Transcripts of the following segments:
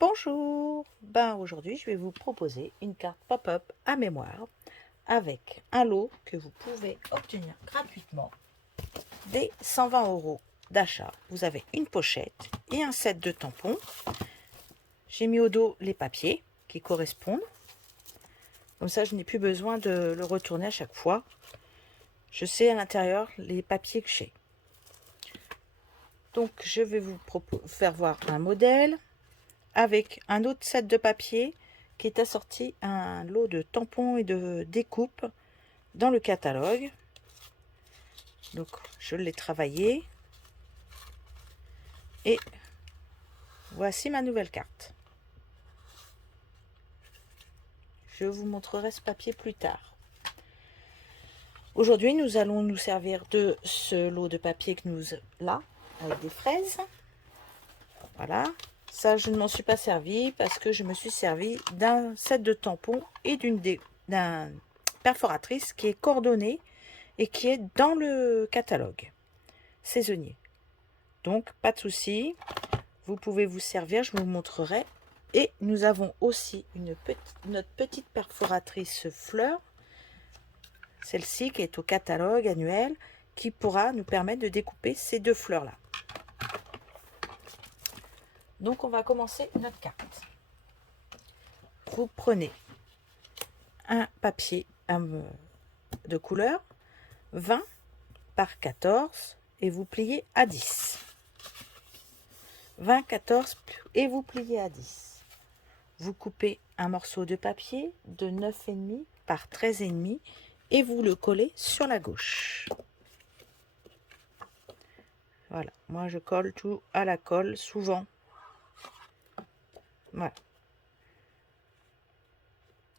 Bonjour, aujourd'hui je vais vous proposer une carte pop-up à mémoire avec un lot que vous pouvez obtenir gratuitement dès 120 € d'achat. Vous avez une pochette et un set de tampons. J'ai mis au dos les papiers qui correspondent. Comme ça je n'ai plus besoin de le retourner à chaque fois. Je sais à l'intérieur les papiers que j'ai. Donc je vais vous faire voir un modèle avec un autre set de papier qui est assorti à un lot de tampons et de découpes dans le catalogue. Donc je l'ai travaillé et voici ma nouvelle carte. Je vous montrerai ce papier plus tard. Aujourd'hui nous allons nous servir de ce lot de papier que nous là avec des fraises. Voilà, ça je ne m'en suis pas servi parce que je me suis servi d'un set de tampons et d'un perforatrice qui est coordonnée et qui est dans le catalogue saisonnier. Donc pas de souci, vous pouvez vous servir, je vous montrerai. Et nous avons aussi notre petite perforatrice fleur, celle-ci qui est au catalogue annuel, qui pourra nous permettre de découper ces deux fleurs là. Donc on va commencer notre carte. Vous prenez un papier de couleur 20 par 14 et vous pliez à 10. 20, 14 et vous pliez à 10. Vous coupez un morceau de papier de 9,5 par 13,5 et vous le collez sur la gauche. Voilà, moi je colle tout à la colle souvent. Voilà.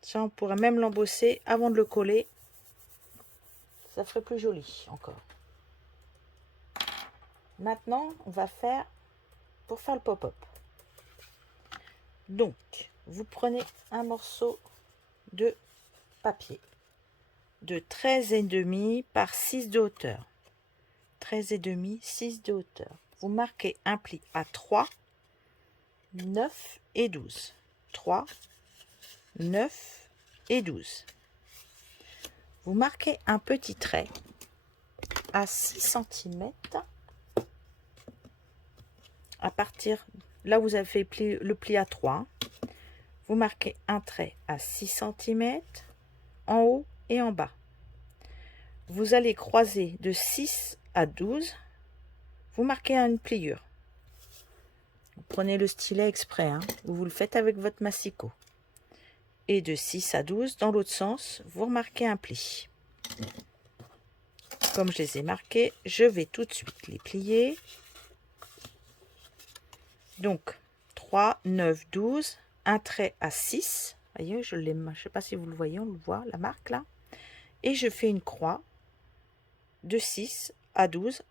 Ça on pourrait même l'embosser avant de le coller. Ça ferait plus joli encore. Maintenant on va faire pour faire le pop-up. Donc vous prenez un morceau de papier de 13,5 par 6 de hauteur. 13,5, 6 de hauteur. Vous marquez un pli à 3, 9 et 12. 3, 9 et 12. Vous marquez un petit trait à 6 cm. À partir, là vous avez fait le pli à 3. Vous marquez un trait à 6 cm en haut et en bas. Vous allez croiser de 6 à 12. Vous marquez une pliure. Vous prenez le stylet exprès, hein, ou vous le faites avec votre massicot. Et de 6 à 12, dans l'autre sens, vous remarquez un pli. Comme je les ai marqués, je vais tout de suite les plier. Donc, 3, 9, 12, un trait à 6. Vous voyez, je ne sais pas si vous le voyez, on le voit, la marque là. Et je fais une croix de 6 à 12,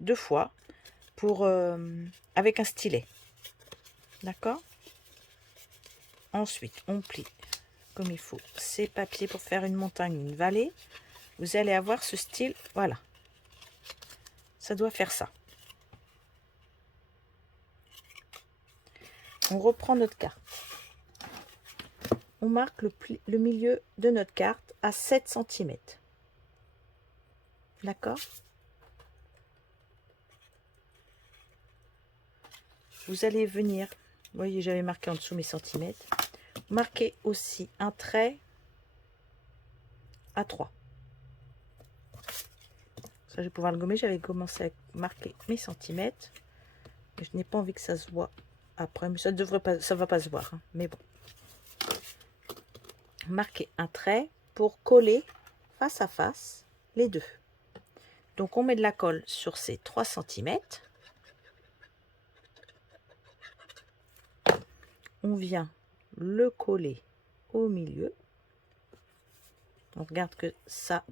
deux fois, pour, avec un stylet. D'accord? Ensuite, on plie comme il faut ces papiers pour faire une montagne, une vallée. Vous allez avoir ce style, voilà. Ça doit faire ça. On reprend notre carte. On marque le milieu de notre carte à 7 cm. D'accord? Vous allez venir, vous voyez, j'avais marqué en dessous mes centimètres. Marquez aussi un trait à 3. Ça, je vais pouvoir le gommer. J'avais commencé à marquer mes centimètres. Je n'ai pas envie que ça se voit après, mais ça devrait pas, ça va pas se voir, hein, mais bon. Marquez un trait pour coller face à face les deux. Donc on met de la colle sur ces 3 cm. On vient le coller au milieu. On regarde que ça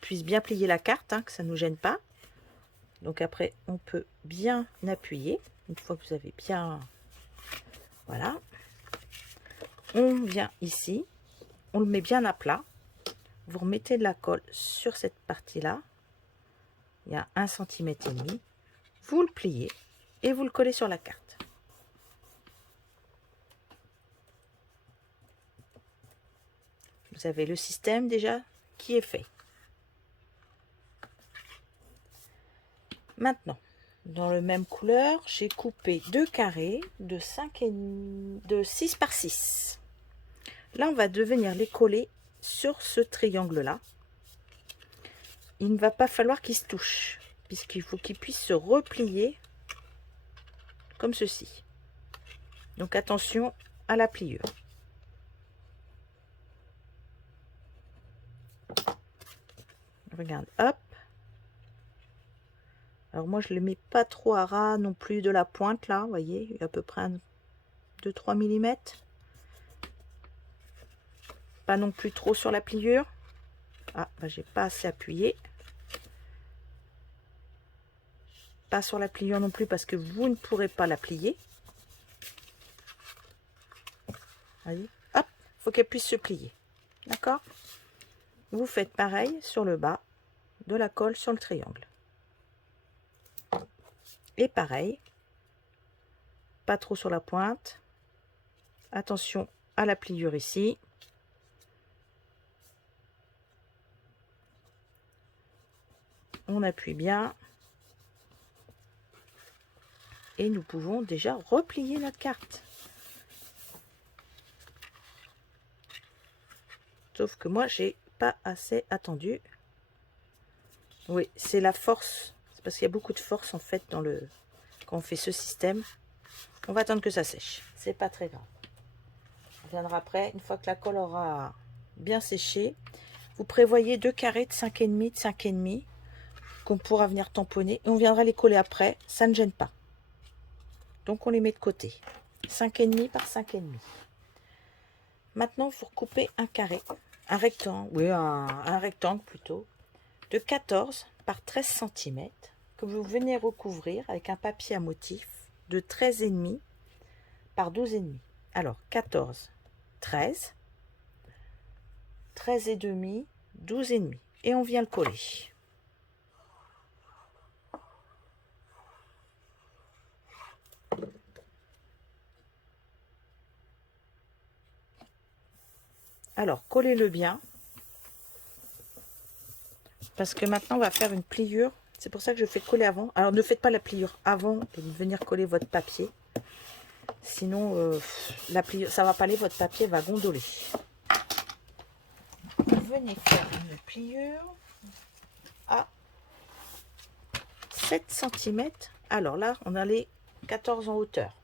puisse bien plier la carte, hein, que ça ne nous gêne pas. Donc après on peut bien appuyer une fois que vous avez bien, voilà. On vient ici, on le met bien à plat. Vous remettez de la colle sur cette partie là, il y a 1,5 cm. Vous le pliez et vous le collez sur la carte. Vous avez le système déjà qui est fait. Maintenant, dans la même couleur, j'ai coupé 2 carrés de 6 par 6. Là, on va venir les coller sur ce triangle-là. Il ne va pas falloir qu'ils se touchent, puisqu'il faut qu'ils puissent se replier comme ceci. Donc attention à la pliure. Regarde, hop. Alors moi, je ne les mets pas trop à ras non plus de la pointe, là. Vous voyez, il y a à peu près 2-3 mm. Pas non plus trop sur la pliure. Ah, bah, j'ai pas assez appuyé. Pas sur la pliure non plus parce que vous ne pourrez pas la plier. Voyez, hop, il faut qu'elle puisse se plier. D'accord? Vous faites pareil sur le bas de la colle sur le triangle. Et pareil, pas trop sur la pointe. Attention à la pliure ici. On appuie bien. Et nous pouvons déjà replier notre carte. Sauf que moi, j'ai pas assez attendu. Oui, c'est la force. C'est parce qu'il y a beaucoup de force en fait dans le... Quand on fait ce système. On va attendre que ça sèche. C'est pas très grave. On viendra après. Une fois que la colle aura bien séché. Vous prévoyez 2 carrés de 5,5 de 5,5 qu'on pourra venir tamponner. Et on viendra les coller après. Ça ne gêne pas. Donc on les met de côté. 5,5 par 5,5. Maintenant, il faut recouper un carré. Un rectangle. Oui, un rectangle plutôt. De 14 par 13 cm. Que vous venez recouvrir avec un papier à motif de 13,5 par 12,5. Alors, 14, 13, 13,5, 12,5. Et on vient le coller. Alors, collez-le bien. Parce que maintenant, on va faire une pliure. C'est pour ça que je fais coller avant. Alors, ne faites pas la pliure avant de venir coller votre papier. Sinon, la pliure, ça va pas aller, votre papier va gondoler. Vous venez faire une pliure à 7 cm. Alors là, on a les 14 en hauteur.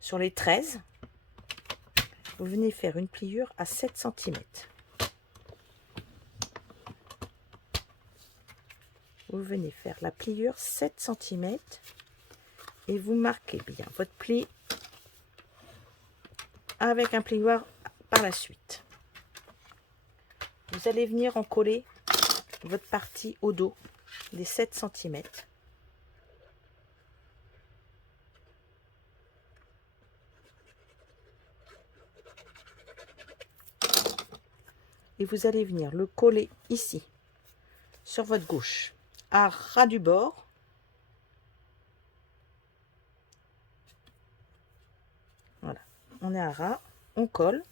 Sur les 13, vous venez faire une pliure à 7 cm. Vous venez faire la pliure 7 cm et vous marquez bien votre pli avec un plioir par la suite. Vous allez venir en coller votre partie au dos des 7 cm. Et vous allez venir le coller ici, sur votre gauche, à ras du bord. Voilà, on est à ras, on colle.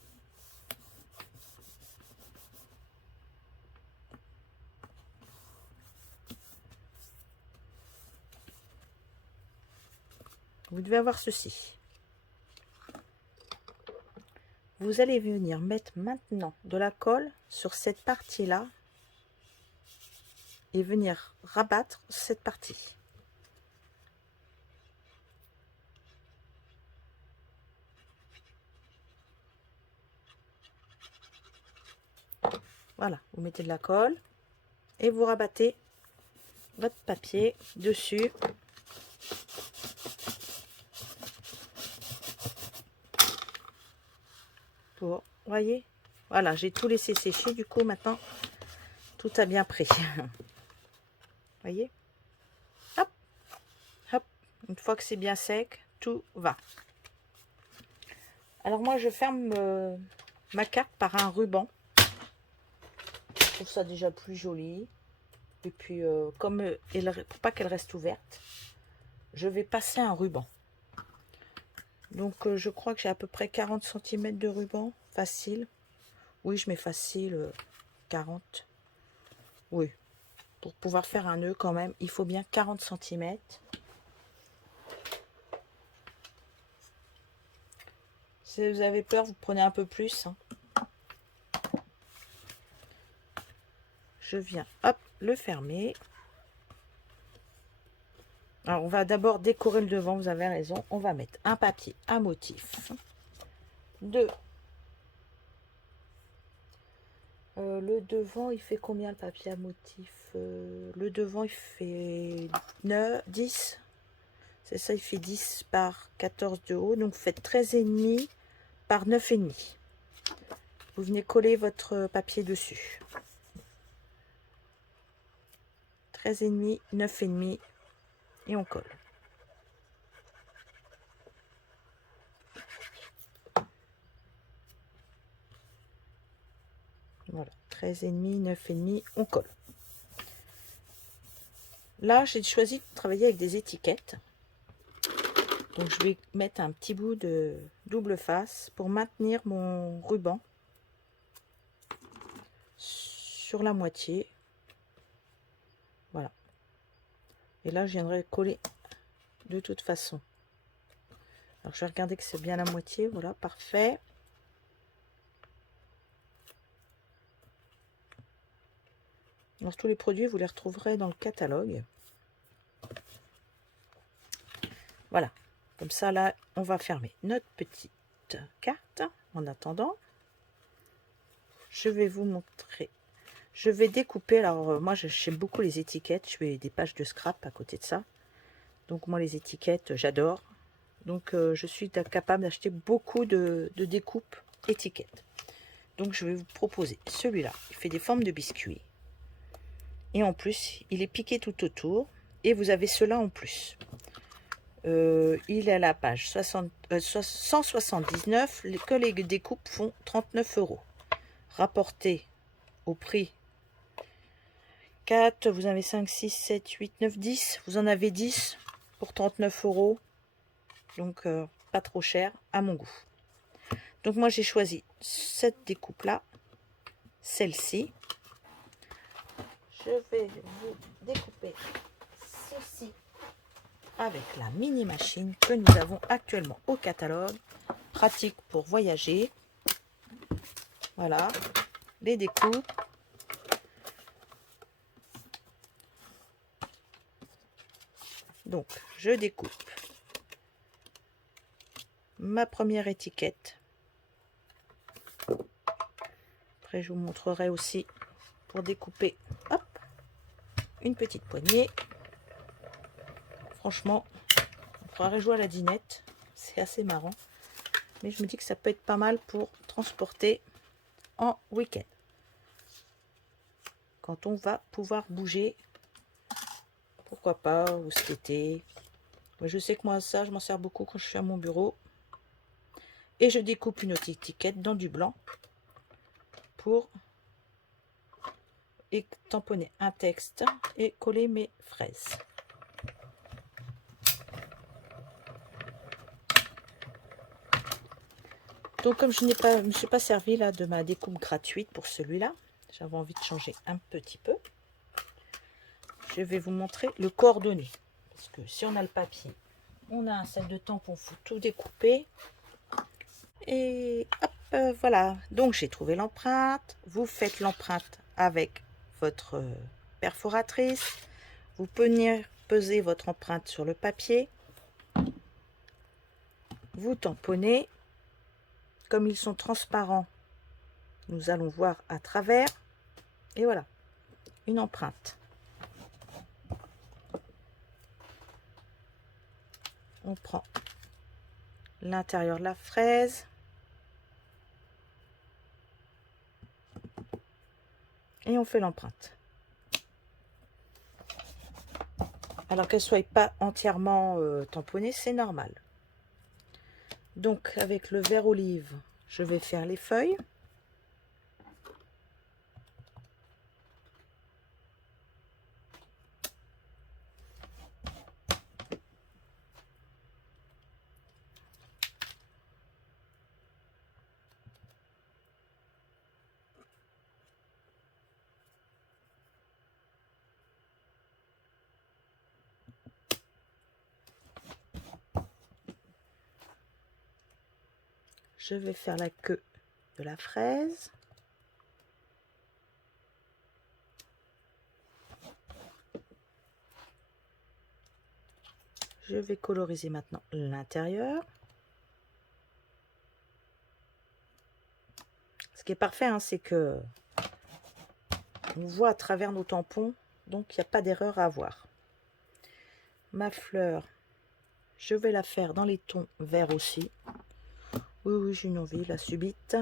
Vous devez avoir ceci. Vous allez venir mettre maintenant de la colle sur cette partie-là et venir rabattre cette partie. Voilà, vous mettez de la colle et vous rabattez votre papier dessus. Pour, voyez, voilà, j'ai tout laissé sécher, du coup maintenant tout a bien pris. Voyez, hop, hop, une fois que c'est bien sec, tout va. Alors moi je ferme ma carte par un ruban. Je trouve ça déjà plus joli. Et puis comme pour pas qu'elle reste ouverte, je vais passer un ruban. Donc je crois que j'ai à peu près 40 cm de ruban facile. Oui, je mets facile 40. Oui, pour pouvoir faire un nœud quand même, il faut bien 40 cm. Si vous avez peur, vous prenez un peu plus. Hein. Je viens, hop, le fermer. Alors, on va d'abord décorer le devant, vous avez raison. On va mettre un papier à motif. Le devant, il fait combien le papier à motif? Le devant, il fait 9, 10. C'est ça, il fait 10 par 14 de haut. Donc, vous faites 13,5 par 9,5. Vous venez coller votre papier dessus. 13,5, 9,5 et on colle. Voilà, 13,5, 9,5, on colle. Là, j'ai choisi de travailler avec des étiquettes. Donc, je vais mettre un petit bout de double face pour maintenir mon ruban sur la moitié. Voilà. Et là, je viendrai coller de toute façon. Alors, je vais regarder que c'est bien la moitié. Voilà, parfait. Alors, tous les produits, vous les retrouverez dans le catalogue. Voilà. Comme ça, là, on va fermer notre petite carte. En attendant, je vais vous montrer. Je vais découper. Alors, moi, j'aime beaucoup les étiquettes. Je fais des pages de scrap à côté de ça. Donc, moi, les étiquettes, j'adore. Donc, je suis capable d'acheter beaucoup de découpes étiquettes. Donc, je vais vous proposer celui-là. Il fait des formes de biscuits. Et en plus, il est piqué tout autour. Et vous avez cela en plus. Il est à la page 179, que les découpes font 39 €. Rapporté au prix 4, vous avez 5, 6, 7, 8, 9, 10. Vous en avez 10 pour 39 €. Donc, pas trop cher à mon goût. Donc, moi, j'ai choisi cette découpe-là, celle-ci. Je vais vous découper ceci avec la mini machine que nous avons actuellement au catalogue. Pratique pour voyager. Voilà, les découpes. Donc, je découpe ma première étiquette. Après, je vous montrerai aussi pour découper, hop, une petite poignée. Franchement, on pourrait jouer à la dinette. C'est assez marrant. Mais je me dis que ça peut être pas mal pour transporter en week-end. Quand on va pouvoir bouger, pourquoi pas, ou cet été. Je sais que moi, ça, je m'en sers beaucoup quand je suis à mon bureau. Et je découpe une autre étiquette dans du blanc pour tamponner un texte et coller mes fraises. Donc, comme je ne me suis pas servi là de ma découpe gratuite pour celui-là, j'avais envie de changer un petit peu. Je vais vous montrer le coordonné. Parce que si on a le papier, on a un set de tampons, il faut tout découper. Et hop, voilà. Donc, j'ai trouvé l'empreinte. Vous faites l'empreinte avec votre perforatrice. Vous pouvez peser votre empreinte sur le papier. Vous tamponnez. Comme ils sont transparents, nous allons voir à travers. Et voilà, une empreinte. On prend l'intérieur de la fraise. Et on fait l'empreinte. Alors qu'elle ne soit pas entièrement tamponnée, c'est normal. Donc, avec le verre olive, je vais faire les feuilles. je vais faire la queue de la fraise. Je vais coloriser maintenant l'intérieur. Ce qui est parfait, hein, c'est que on voit à travers nos tampons, donc il n'y a pas d'erreur à avoir. Ma fleur, je vais la faire dans les tons verts aussi. Oui, oui, j'ai une envie, là, subite.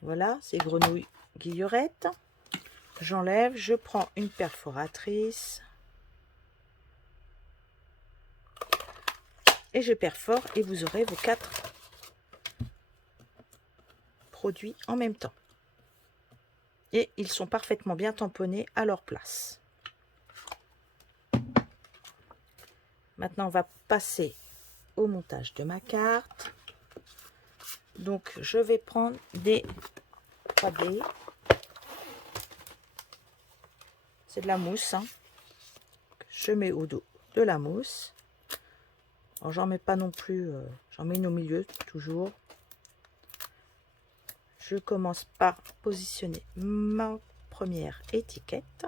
Voilà, c'est grenouille guillerette. J'enlève, je prends une perforatrice. Et je perfore et vous aurez vos 4 produits en même temps. Et ils sont parfaitement bien tamponnés à leur place. Maintenant, on va passer au montage de ma carte. Donc, je vais prendre des 3D. C'est de la mousse. Hein. Je mets au dos de la mousse. Alors, j'en mets pas non plus, j'en mets une au milieu, toujours. Je commence par positionner ma première étiquette.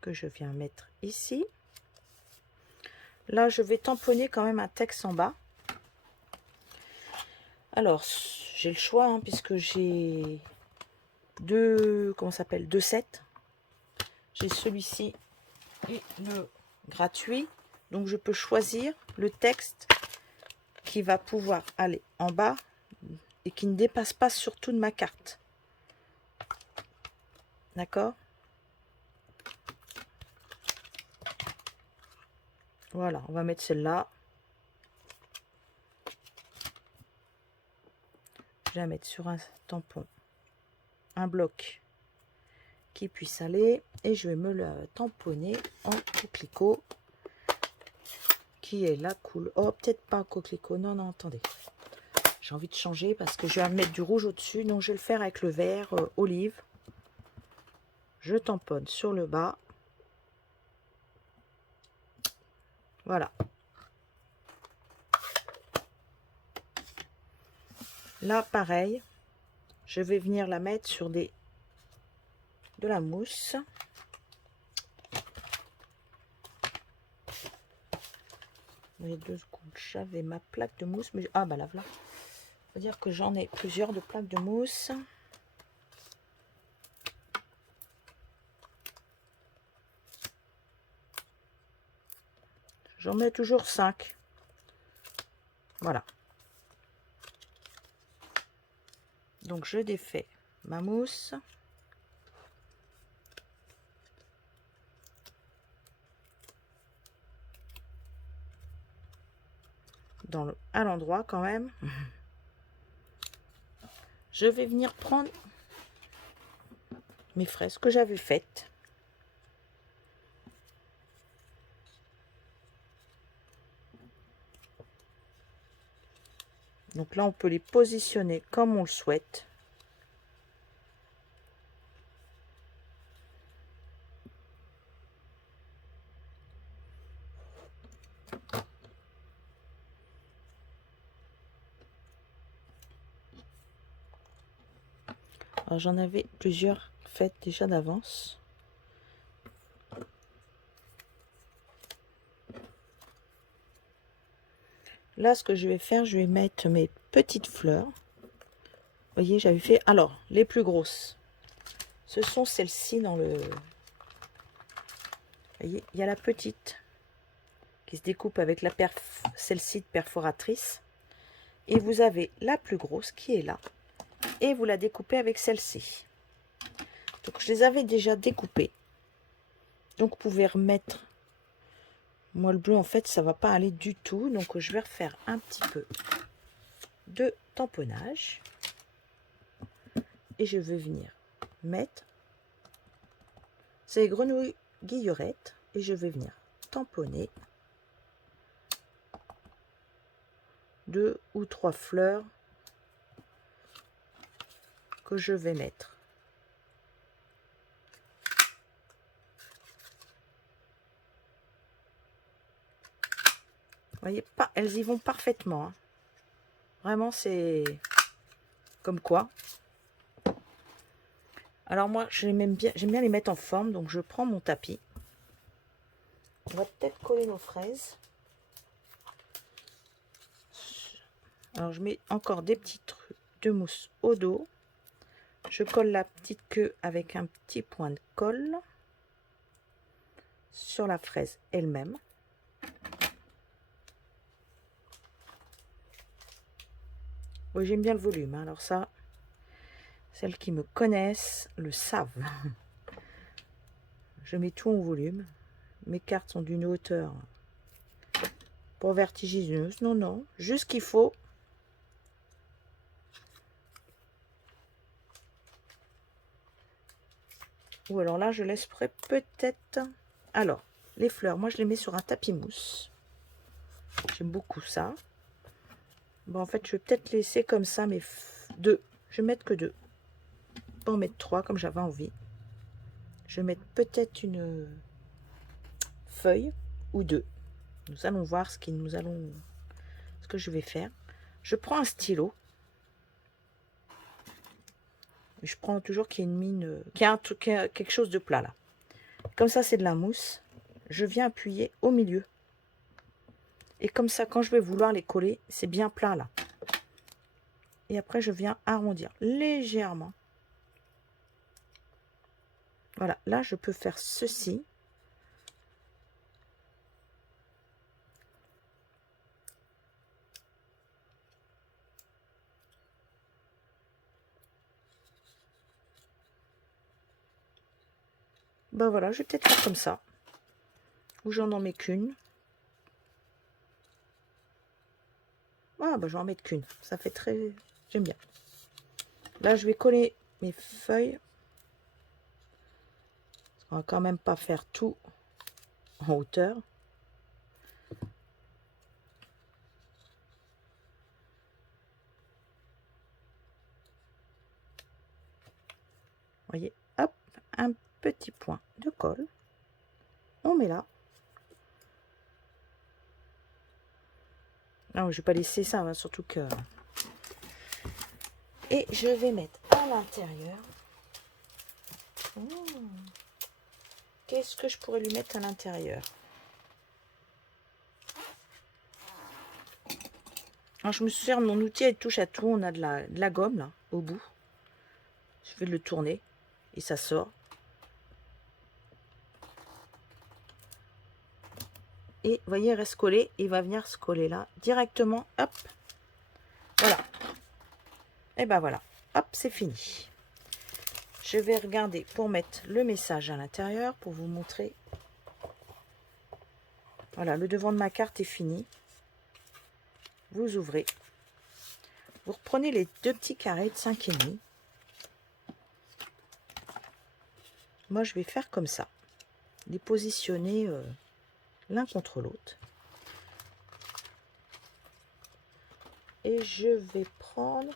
Que je viens mettre ici. Là, je vais tamponner quand même un texte en bas. Alors, j'ai le choix, hein, puisque j'ai deux sets. J'ai celui-ci et le gratuit. Donc, je peux choisir le texte qui va pouvoir aller en bas et qui ne dépasse pas surtout de ma carte. D'accord? Voilà, on va mettre celle-là. Je vais la mettre sur un tampon, un bloc qui puisse aller, et je vais me le tamponner en coquelicot qui est la cool. Oh, peut-être pas coquelicot, non, non, attendez. J'ai envie de changer parce que je vais mettre du rouge au-dessus, donc je vais le faire avec le vert olive. Je tamponne sur le bas. Voilà. Là, pareil, je vais venir la mettre sur de la mousse. Il y a 2 secondes, j'avais ma plaque de mousse, mais ah bah là, voilà. Faut dire que j'en ai plusieurs de plaques de mousse. J'en mets toujours 5. Voilà. Donc je défais ma mousse. À l'endroit quand même. Je vais venir prendre mes fraises que j'avais faites. Donc là, on peut les positionner comme on le souhaite. Alors j'en avais plusieurs faites déjà d'avance. Là, ce que je vais faire, je vais mettre mes petites fleurs. Vous voyez, j'avais fait... Alors, les plus grosses, ce sont celles-ci dans le... Vous voyez, il y a la petite qui se découpe avec la celle-ci de perforatrice. Et vous avez la plus grosse qui est là. Et vous la découpez avec celle-ci. Donc, je les avais déjà découpées. Donc, vous pouvez remettre... Moi, le bleu, en fait, ça va pas aller du tout. Donc, je vais refaire un petit peu de tamponnage. Et je vais venir mettre ces grenouilles guillerettes. Et je vais venir tamponner 2 ou 3 fleurs que je vais mettre voyez, pas, elles y vont parfaitement. Hein. Vraiment, c'est comme quoi. Alors moi, j'aime bien les mettre en forme, donc je prends mon tapis. On va peut-être coller nos fraises. Alors je mets encore des petits trucs de mousse au dos. Je colle la petite queue avec un petit point de colle sur la fraise elle-même. Oui, j'aime bien le volume, hein. Alors ça, celles qui me connaissent le savent. Je mets tout en volume. Mes cartes sont d'une hauteur pas vertigineuse. Non, non. Juste qu'il faut. Ou alors là, je laisserai peut-être... Alors, les fleurs, moi, je les mets sur un tapis mousse. J'aime beaucoup ça. Bon, en fait, je vais peut-être laisser comme ça, mais deux. Je vais mettre que deux. Pas en mettre trois, comme j'avais envie. Je vais mettre peut-être une feuille ou deux. Nous allons voir ce que je vais faire. Je prends un stylo. Je prends toujours qu'il y ait une mine, qu'il y a quelque chose de plat là. Comme ça, c'est de la mousse. Je viens appuyer au milieu. Et comme ça, quand je vais vouloir les coller, c'est bien plat là. Et après, je viens arrondir légèrement. Voilà, là, je peux faire ceci. Ben voilà, je vais peut-être faire comme ça. Ou j'en mets qu'une. Ah, ben je vais en mettre qu'une. Ça fait très... J'aime bien. Là, je vais coller mes feuilles. On va quand même pas faire tout en hauteur. Voyez, hop, un petit point de colle. On met là. Non, je vais pas laisser ça, hein, surtout que... Et je vais mettre à l'intérieur. Qu'est-ce que je pourrais lui mettre à l'intérieur? Alors, je me sers de mon outil avec touche à tout. On a de la gomme là, au bout. Je vais le tourner et ça sort. Et vous voyez, il reste collé. Il va venir se coller là directement. Hop. Voilà. Et ben voilà. Hop, c'est fini. Je vais regarder pour mettre le message à l'intérieur pour vous montrer. Voilà, le devant de ma carte est fini. Vous ouvrez. Vous reprenez les deux petits carrés de 5,5. Moi, je vais faire comme ça. Les positionner l'un contre l'autre. Et je vais prendre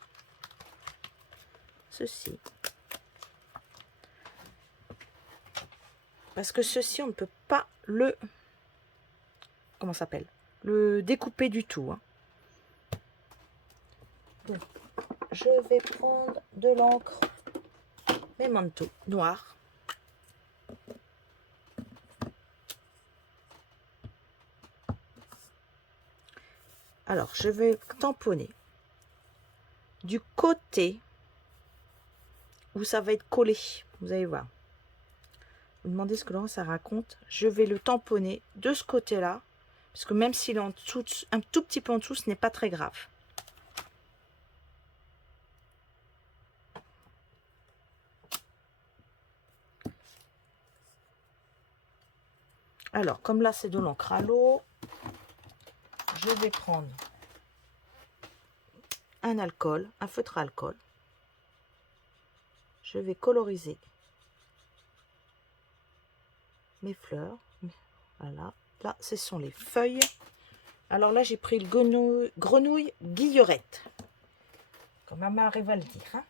ceci. Parce que ceci, on ne peut pas le... Comment ça s'appelle? Le découper du tout. Hein. Donc, je vais prendre de l'encre Memento noir. Alors, je vais tamponner du côté où ça va être collé. Vous allez voir. Vous demandez ce que là, ça raconte. Je vais le tamponner de ce côté-là. Parce que même s'il est en dessous, un tout petit peu en dessous, ce n'est pas très grave. Alors, comme là, c'est de l'encre à l'eau, je vais prendre un alcool, un feutre à alcool. Je vais coloriser mes fleurs. Voilà. Là, ce sont les feuilles. Alors là, j'ai pris le grenouille guillerette. Comme maman arrive à le dire. Hein.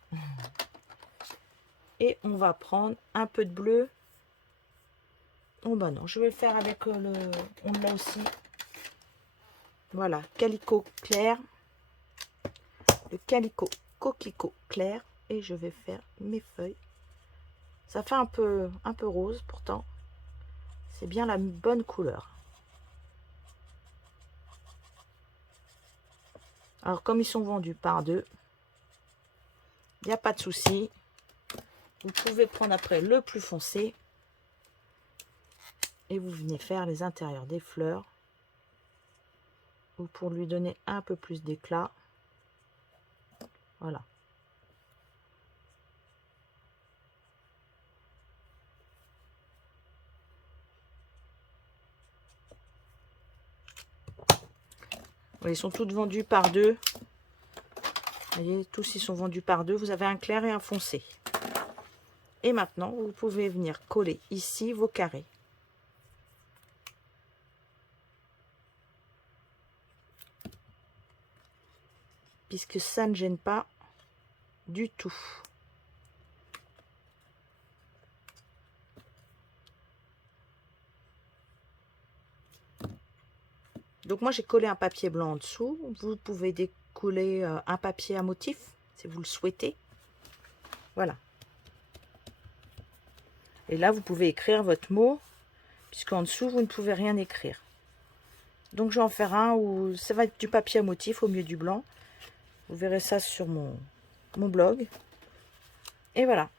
Et on va prendre un peu de bleu. Oh bah non, je vais le faire avec le... On l'a aussi. Voilà, calicot clair. Le calicot coquelicot clair. Et je vais faire mes feuilles. Ça fait un peu rose pourtant. C'est bien la bonne couleur. Alors comme ils sont vendus par deux, il n'y a pas de souci. Vous pouvez prendre après le plus foncé. Et vous venez faire les intérieurs des fleurs. Ou pour lui donner un peu plus d'éclat. Voilà. Ils sont toutes vendus par deux. Vous voyez, tous ils sont vendus par deux. Vous avez un clair et un foncé. Et maintenant, vous pouvez venir coller ici vos carrés. Puisque ça ne gêne pas du tout. Donc moi j'ai collé un papier blanc en dessous. Vous pouvez décoller un papier à motif si vous le souhaitez. Voilà. Et là vous pouvez écrire votre mot puisqu'en dessous vous ne pouvez rien écrire. Donc je vais en faire un où ça va être du papier à motif au milieu du blanc. Vous verrez ça sur mon blog. Et voilà.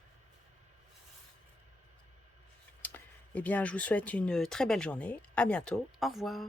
Eh bien je vous souhaite une très belle journée. À bientôt. Au revoir.